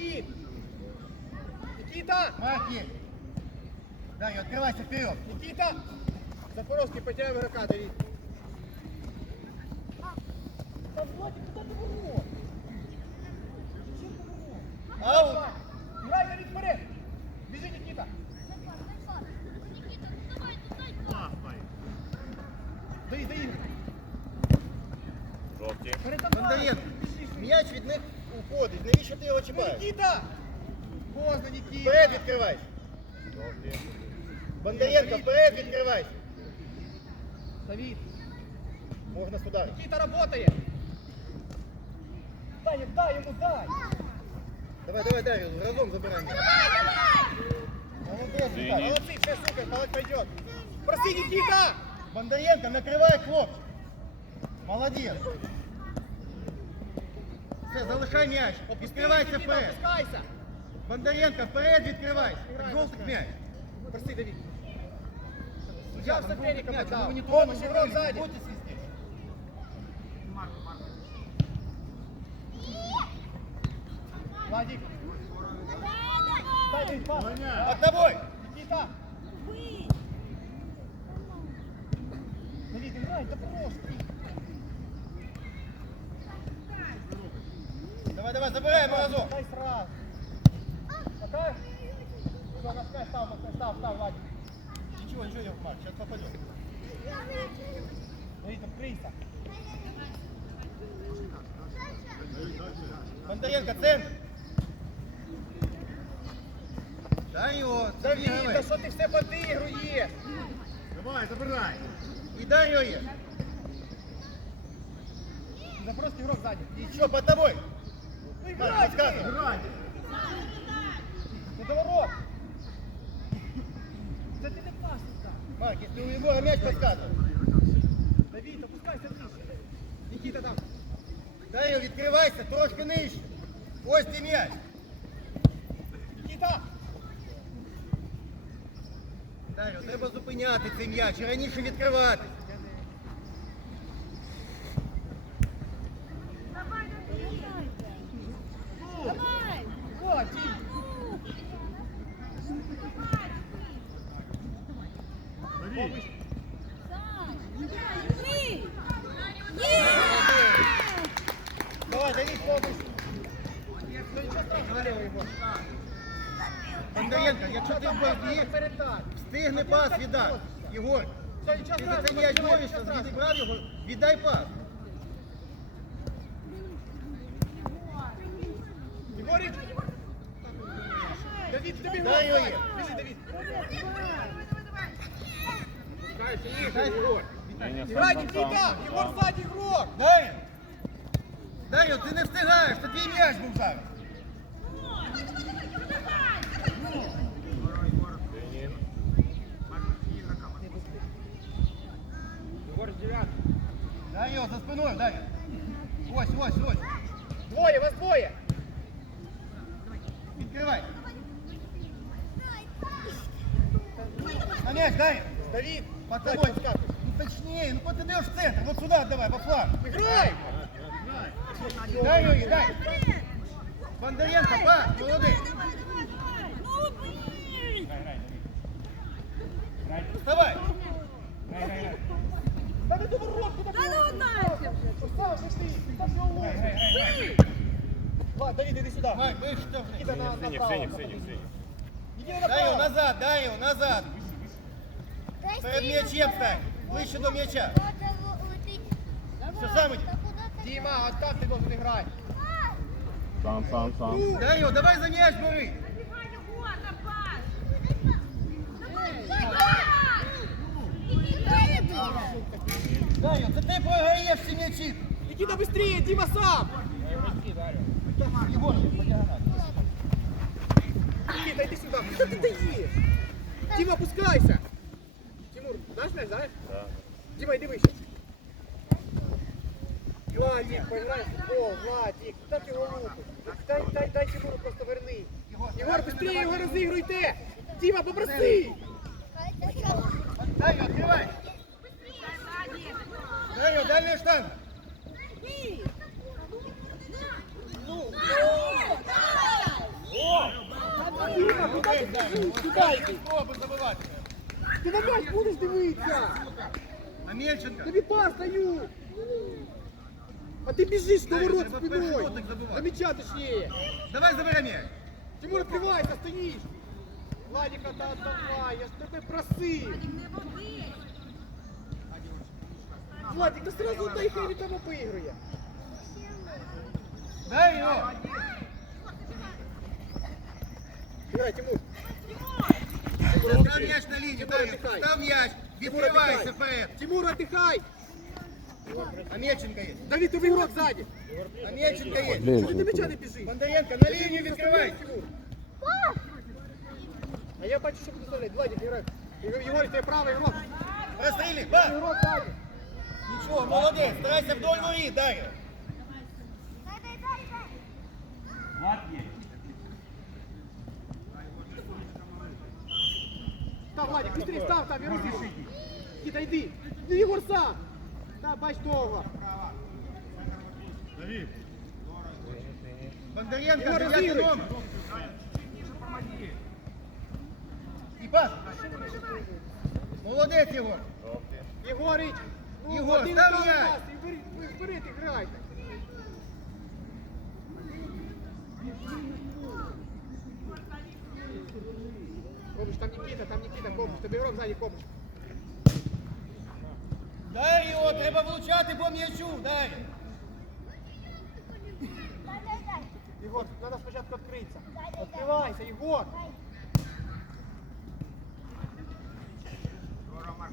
Давид! Никита! Марки. Дарья, открывайся вперед. Никита! Запорожский, потеряем игрока, Давид. Да, Владик, куда ты вырвал? Аут. Играй, Давид, вперед! Бежи, Никита! Давид, Давид! Жовті. Перед Бондаренко. М'яч від них уходить. Навіщо ти його чіпаєш? Никита! Поздно, Никита! Вперед відкривайся. Жовті. Бондаренко, вперед відкривайся. Давид! Можна сюди. Никита работает! Дай, дай ему, дай! Давай, давай, Дар'я, разом забираємо. Молодець, Синій. Віталій. Молодцы, все, супер, молодец, пойдет! Проси, Никита! Бондаренко, накривай хлопчик. Молодець. Все, залишай м'яч. Відкривайся вперед. опускайся! Бондаренко, вперед відкривайся. Пускай. м'яч. Проси, Давид! Взял там соперника, подал. игрок ви сзади. Владик! Под тобой. Дай його, Давид, да забігай. що ти все подигруєш? Давай, забирай. І дай його є. Запорожский игрок сзади. І що, под тобой? Ну Марк, играй, подсказывай. ты! Ну доворот! Да ты не пас туда! Марк, если у Егора мяч подсказывай. Давид, опускайся ближе! Никита там! Дай його, відкривайся, трошки нижче. Ось ти м'яч. Никита! Дай його, треба зупиняти цей м'яч і раніше відкривати. встигни пас віддати. Єгор, Все, ничего ти за страшного, цей м'яч ничего борешся, страшного. відібрав його, віддай пас. Егорик! Давид, тебе Дай игрок, его, давай! Бежи, Давид! Дай. Егор! Ні, ні, Играй, сам, сам, Никита! сам. Егор сзади игрок! Дай! Дай його, ти не встигаєш, це твій м'яч був зараз. Дай його за спиною, дай. Ось, ось, ось. Двое, вас двое! Відкривай. На м'яч, дай. Давид! Под дай, тобой. Ну точнее, ну куда ты даешь в центр? Вот сюда давай, по флангу. Играй! Дай, Юрий, дай. Бондаренко, па, молодец. Ну! Вставай. Да ты ворот, куда Та ну нафіг! Поставь, пошли, ставь его лучше. Бий! Ладно, Давид, иди сюда. Май, выше, что Никита на, Синій, направо. синій, синій, синій. Иди Дай его направо. назад, дай его назад. Перед мячем стань. Ближче до мяча. Все, сам иди. Дима, а как ты должен играть? Сам, сам, сам. Дай его, давай за мяч бери. Никита, быстрее, Дима сам! Никита, иди сюда. Что ты даешь? Дима, опускайся. Тимур, знаешь мяч, знаешь? Да. Дима, иди выше. Владик, поиграй в футбол, Владик. Так его руку. Дай, дай, дай Тимуру просто верни. Егор, быстрее его разыгрывайте. Дима, попроси. Дай его, открывай. Дай! Дай. Спробуй забивати. Ти на м'яч будеш дивитися. А Мельченко? Тобі пас дають. А ти біжиш до Дай, ворот треба перший спиною. дотик забивати. До м'яча точніше. Давай забери м'яч. Тимур, відкривайся, стоїш. Владіка, та давай, я ж тебе просив. Владик, да сразу дай хай він там поігрує. Дай його. Грай, Тимур. Став м'яч на лінію, Тимур, дай. віддихай. Став м'яч. Тимур, Відкривайся віддихай. вперед. Тимур, отдыхай. А Мельченко є. Давид, тобі ігрок ззаді. А Мельченко є. Чого ти до м'яча не біжиш? Бондаренко, на лінію відкривай. Тимур. А я бачу, що буду ставляти. Владик, грай. Єгор, ти правий ігрок. Простріли. Ба. Ігрок ззаді. Нічого, молодець. Старайся вдоль воріт, Дар'я. Став, Владик, быстрее став там, Єгор. Іди, йди. Ну, Єгор сам. Да, бач довго. Бондаренко, Егор, дев'ятий розігруй. номер. І пас. Молодець, Єгор. Єгорич. Ну, Єгор, один став удар м'яч. пас, і вперед- ви Вперед і грайте. Кобуш, там Нікіта, там Нікіта, Кобуш, тобі ігрок ззаді, Кобуш. Дай його, треба влучати по м'ячу, дай. Єгор, треба спочатку відкритися. Відкривайся, Єгор.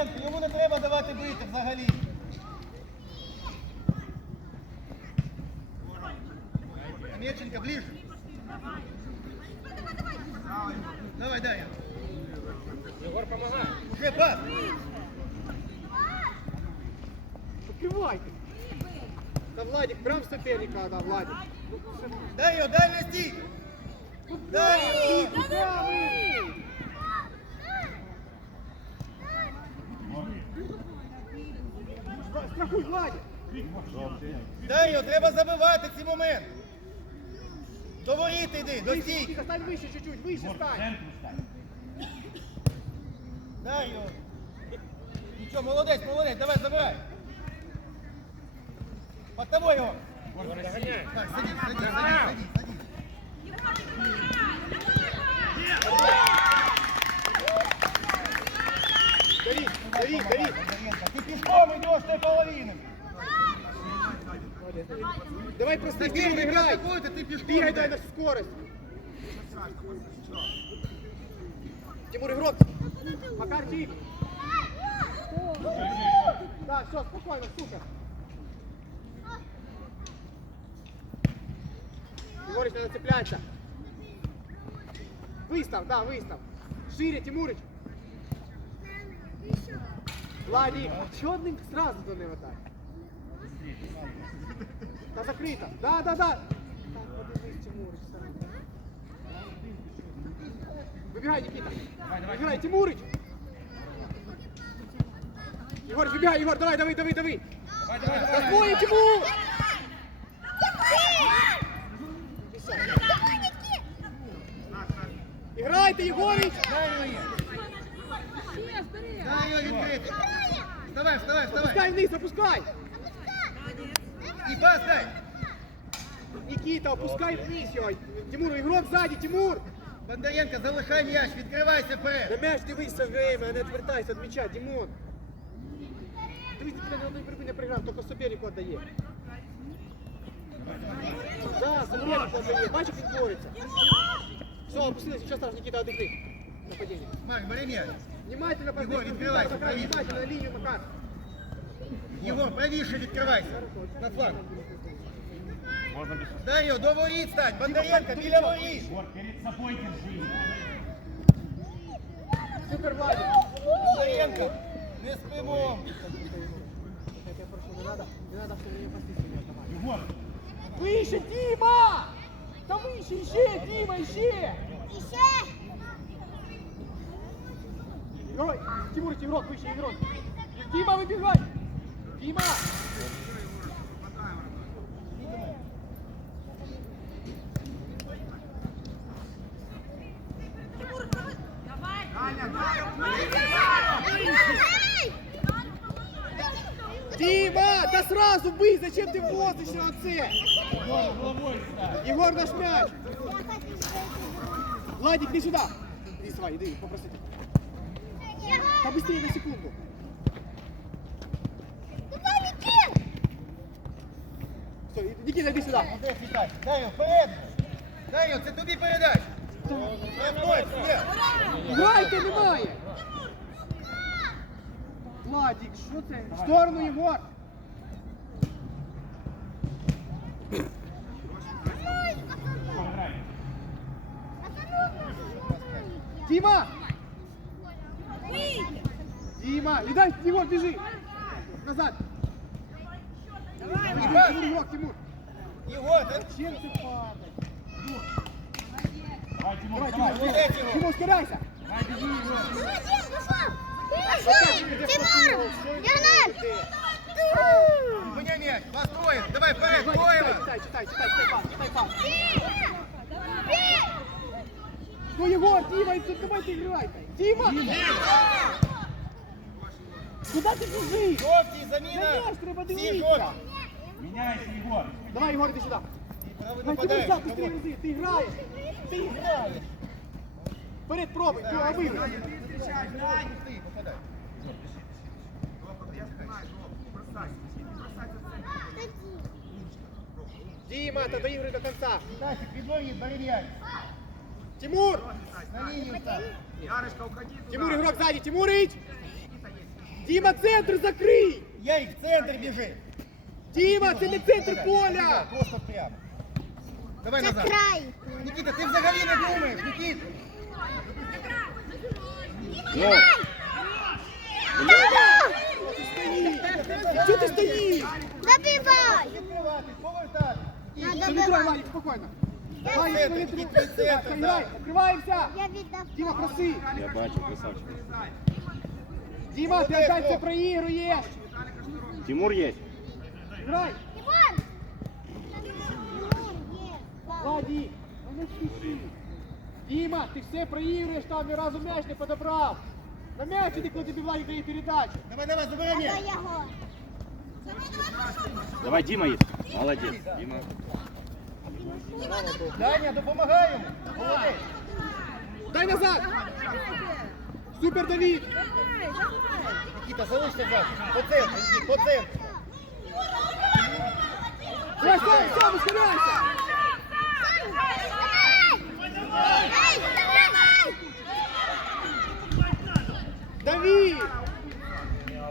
Бондаренко, йому не треба давати бити взагалі. Меченко, ближе. Давай, дай. Єгор, помагай. Уже пас. Открывайте. Да, Владик, прям в соперника, да, Владик. Дай його, дай на стік. Дай його. Страхуй, Владик. Дай його, треба забивати ці моменти. До воріт йди, до Выше, стійки. тихо, стань выше чуть-чуть, выше стань. Дай його. Нічого, молодець, молодець, давай, забирай. Под тобой його. Так, сиди, сиди, сиди, сиди, сиди. Давид, Давид, Давид. Ты пешком идешь той половины. Давай просто Тимур, играй. какой-то, ты пешком. Бегай, дай на скорость. Тимур, игрок. Макарчик. Да, все, спокойно, супер. Егорыч, надо цепляться. Выстав, да, выстав. Шире, Тимурыч. Владик, чё одним сразу до него так? Та закрыто. Да, да, да. Так, подивись, Тимурыч. Выбегай, Никита. Выбегай, Тимурыч. Егор, выбегай, Егор, давай, давай, давай, давай. Да твой, Тимур! Играй ты, Егорыч! Дай його є. Ще, бери. Дай його відкрити. Вставай, вставай, вставай. Опускай вниз, опускай! І пас дай. Никита, опускай вниз його. Тимур, игрок сзади, Тимур! Бондаренко, залишай м'яч, відкривайся вперед. На м'яч дивись все время, не відвертайся від м'яча, Дімон. Дивись, ти на одній боротьбі не програв, тільки супернику віддає. Да, супернику віддає, бачиш, він бореться. Все, опустились, сейчас там Никита отдыхни. Нападение. Марк, бери м'яч. Внимательно, Егор, посмотри, відкривайся, Макар, правіше. внимательно, на линию, Макар. Єгор, правіше відкривайся. На фланг. Можно без... Дай його, до воріт стань, Бондаренко, біля воріт. Егор, перед собой держи. Супер, Владик. Бондаренко, не спимо. Я прошу, не надо, не надо все время пасти себе, давай. Егор, Выше, Дима! Да выше, еще, Дима, еще! Ой, Тимур, игрок, выше, игрок. Дима, выбегай! Дима! Дима, да сразу бей, зачем ты возишься на це? Егор, наш мяч! Владик, иди сюда! Иди, Свай, иди, Побыстрее на секунду. Куда летел? Все, Никита, забей сюда. Дай его, вперед! Дай его, це тобі передай! Грайте, немає! Владик, що це? В сторону его! И дай, Тимур, бежи! Назад! Тимур, Тимур, игрок, Тимур! Єгор, ти Чем ты падаешь? Давай, Тимур, Давай, давай. Тимур, Дай, Тимур. Тимур, ускоряйся! Давай, беги, Егор. Зупиняй м'яч, вас троє. Давай вперед, Давай, троє читай, вас. читай, читай, читай, читай, пас, читай, пас. Ну, Егор, Дима, ты давай ты играй! Дима! Куда ты бежишь? Жовтій заміна. На м'яч треба Всі дивитися! жовті. Меняйся, Егор. Давай, Егор, иди сюда! І правий Давай, Тимур, нападаючий. сам быстрее вези, ты играешь! Ты играешь! Вперед, пробуй, ты обыгрывай! Ти попадай. Дима, это доигрывай до конца! Стасик, відворіт, бери м'яч. Тимур! На лінію став. Тимур, игрок сзади, Тимурыч! Дима, центр закрый! Ярик, в центр біжи. Дима, це не центр поля! Просто прямо. Давай назад. Нікіта, ти взагалі не думаєш, Нікіт. Что ты стоишь? Забивай! Відкривати, повертати. Все, не трогай, Владик, спокойно. Давай, центр, не Никит, трогай. ты центр, Так, да. играй, Открываемся! Я віддав. Дима, проси! Я бачу, красавчик. Дима, ты опять все проигрываешь! Тимур есть. Играй! Іван! Владик, ну не спеши! Дима, ты все проигрываешь, там ни разу мяч не подобрал! На мяч иди, коли тобі Владик дає передачу! Давай, давай, забирай Це м'яч. його. Давай, Дима есть. Молодец. Дима. Даня, допомагаємо. Молодець. Дай назад! Супер, Давид! Нікіта, залишся зараз. По центру, Нікіт, по центру. Давай, сам, сам, ускоряйся! Ей, давай! Давид!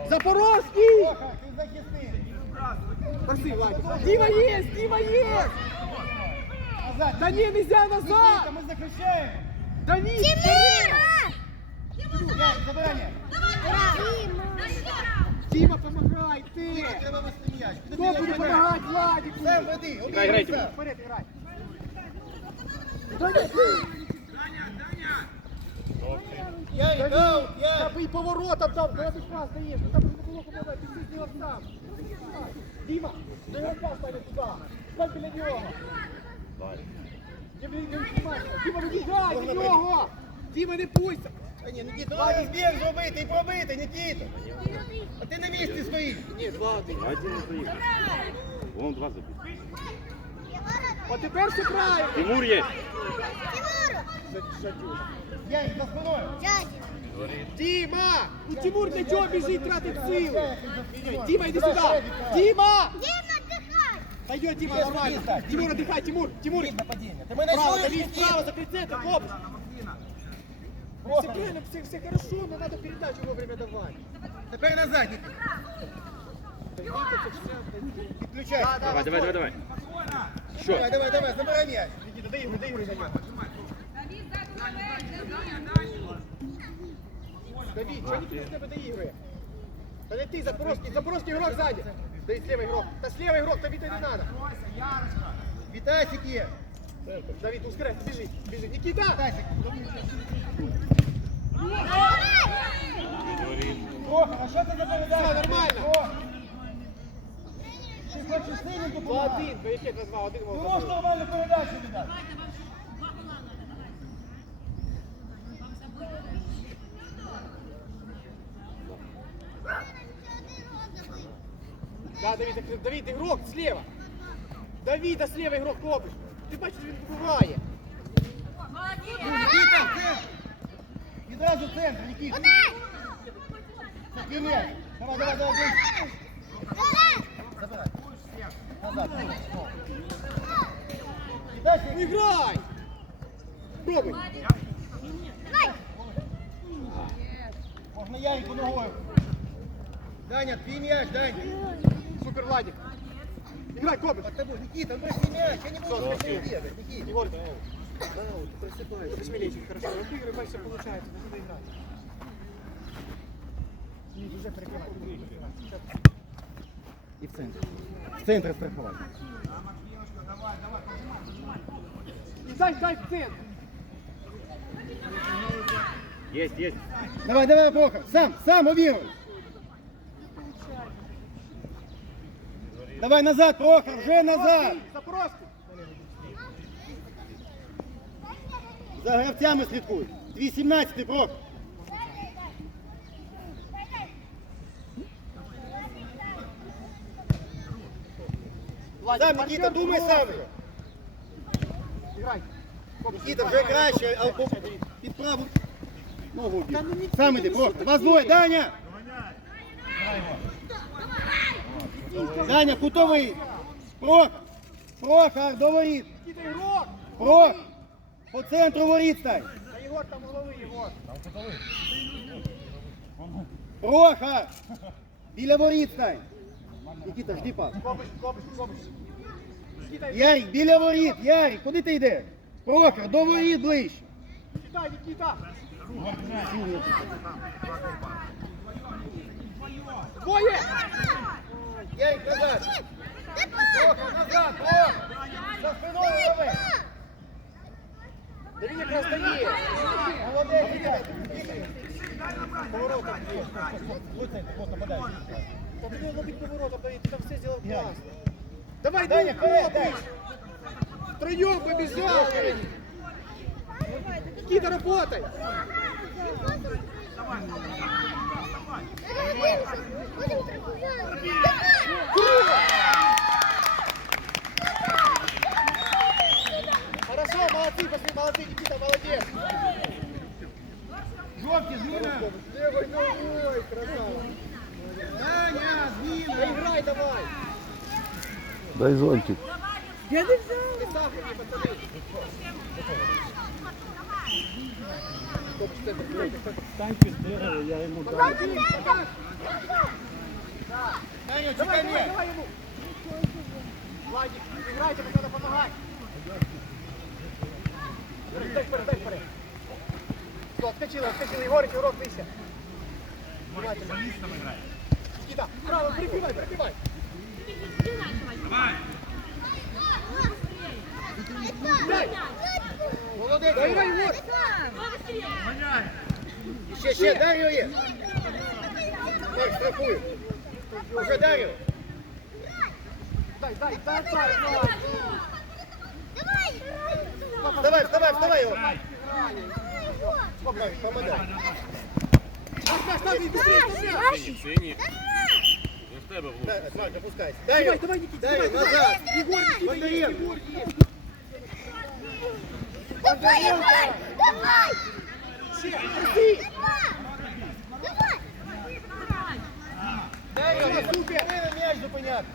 Запорожский! Оха, ти захисти. Проси, Владик. Дима есть, Дима есть! Назад. Да не, нельзя Нікіта, назад! ми захищаємо. Давид! Тимур! Ярик, забирай м'яч. Дима, помогай, ты! Нікіта, треба вести м'яч. Кто будет помогать Владику? Сам веди, Играй, играй, обігруй Тимур. сам. Вперед, играй! Да нет, Ярик, аут, Да Ярик. вы и поворотом там, когда ты крас стоишь, ну там же было помогать, ты все сделал сам. Дима, да игрока ставят туда, стань біля нього. Не, не, не внимайся. Дима, вибігай від нього! Дима, не пуйся! Та ні, Нікіта, ну треба збіг зробити і пробити, Нікіта. А ти на місці стоїш. Ні, два один. Один не заехал. Вон два забил. От тепер все правильно. Тимур есть. Тимур! Ярик, за спиною. Дядя! Дима! Ну Тимур для чого біжить, тратить сили? Дима, иди сюда! Дима! Діма, дихай! Пойдет, Дима, Сейчас нормально. иди, Сань. Тимур, отдыхай, Тимур, Тимур! Від нападіння. Ти мене Право, чуєш, Давид, Нікіта? справа, закрыть центр, хоп! Все Просто. правильно, все, все хорошо, но надо передачу вовремя давать. Тепер назад, Нікіта. Підключайся. Да, да, Давай, давай, Восток. давай, давай. Що? Давай, давай, давай, забирай м'яч. Никита, доигрывай, доигрывай за него. Давид, что Никита с тебя доигрывает? Да не ты, Запорожский, Запорожский игрок сзади. Да и слева игрок. Да слева игрок, Давида не надо. Вітасик є. Давид, ускоряй, бежи, бежи. Никита! Вітасик. Ох, а что ты за передача? нормально. Ти хочеш синім Два допомагати? один, Боякет назвал, один Ну, гол. можеш забил. нормальну передачу віддати. Да, Давид, так- Давид, игрок слева. Давида слева игрок копиш. Ти бачиш, він буває. Нікіта, в центр. Відразу в центр, Нікіта. Це твій м'яч. Давай, давай, давай, давай. Забирай. Назад. Віддай Ну сюди. играй! Пробуй. Можна Яньку ногою. Даня, твій м'яч, Даня. Супер, Владик. Играй, копиш. Под тобой, Никита, ну твій м'яч. Я не буду Всё, с тобой бегать, Никита. Егор, да, вот, просыпайся. Посмелее чуть, хорошо. Вот игры, бачишь, всё получается. Надо играть. Снизу уже перекрывай. Сейчас. І в центр. В центр страхувати. И дай, дай в центр. Есть, есть. Давай, давай, Прохор. Сам, сам обігруй. Давай назад, Прохор, вже назад. Запорожский. За гравцями слідкуй. Твій 17-й, Прохор. Владик, Сам, Никита, партнер, думай просто. сам. вже. Играй. Копиш. Никита, вже краще, а по- під праву ногу Та ну, бій. Никита, Сам ну, іди, що Прохор. таке? Вас двоє, Даня. Саня, кутовий. Прох. Прохар, до воріт. Прох. По центру воріт стай. Та його там голови його. Прохар. Біля воріт стай. Нікіта, жди пас. Ярик, біля воріт. Ярик, куди ти йдеш? Прохар, до воріт ближче. Нікіта, Нікіта. Твоє! Ярик, назад. Прохор, назад, Прохор. За спиною лови. Видишь, как стоит. Молодець, Віталій. Поворотом. Будь центр, вот нападай. Его бить поворотом, Давид, ты там все сделал классно. Давай, Даня, Даня. Втроем побежал. Никита, работай. Хорошо, молодцы, пошли, молодцы, Никита, молодец. Жовті, зміна. Левой ногой, красава. Даня, зміна. Поиграй давай. Дай зонтик. Ты сам ходи, пацаны. Стоп, что это, блядь, что это? Даня, Давай, чекай давай, м'яч. давай ему. Владик, играйте, мне надо помогать. Дай вперед, дай вперед. Все, отскочила, отскочила. Егорыч, урок выше. Внимательно. Никита, право, прикрывай, прикрывай. Дай. Молодець. Давай, Егор. Ще, ще, Дар'ю є. Так, страхуй. Уже Дар'ю. Дай, дай, дай, дай, дай. Вставай, вставай, вставай його. Помагай, помагай. Наш, наш, наш, быстрее, быстрее. Да, Смак, опускайся. Давай, давай, Никита, давай, давай. назад. Егор, Никита, Бондаренко. Есть, Егор, есть. Давай, давай, давай! Все, проси. Дар'ю, Все, супер. Дар'ю, м'яч зупиняти.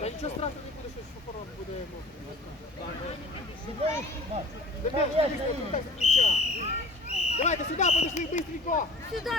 Да ничего страшного не буде, що Шофоров буде. ну, Марк, Да м'яч, м'яч, так, за м'яча. Давайте сюда подошли быстренько. Сюда,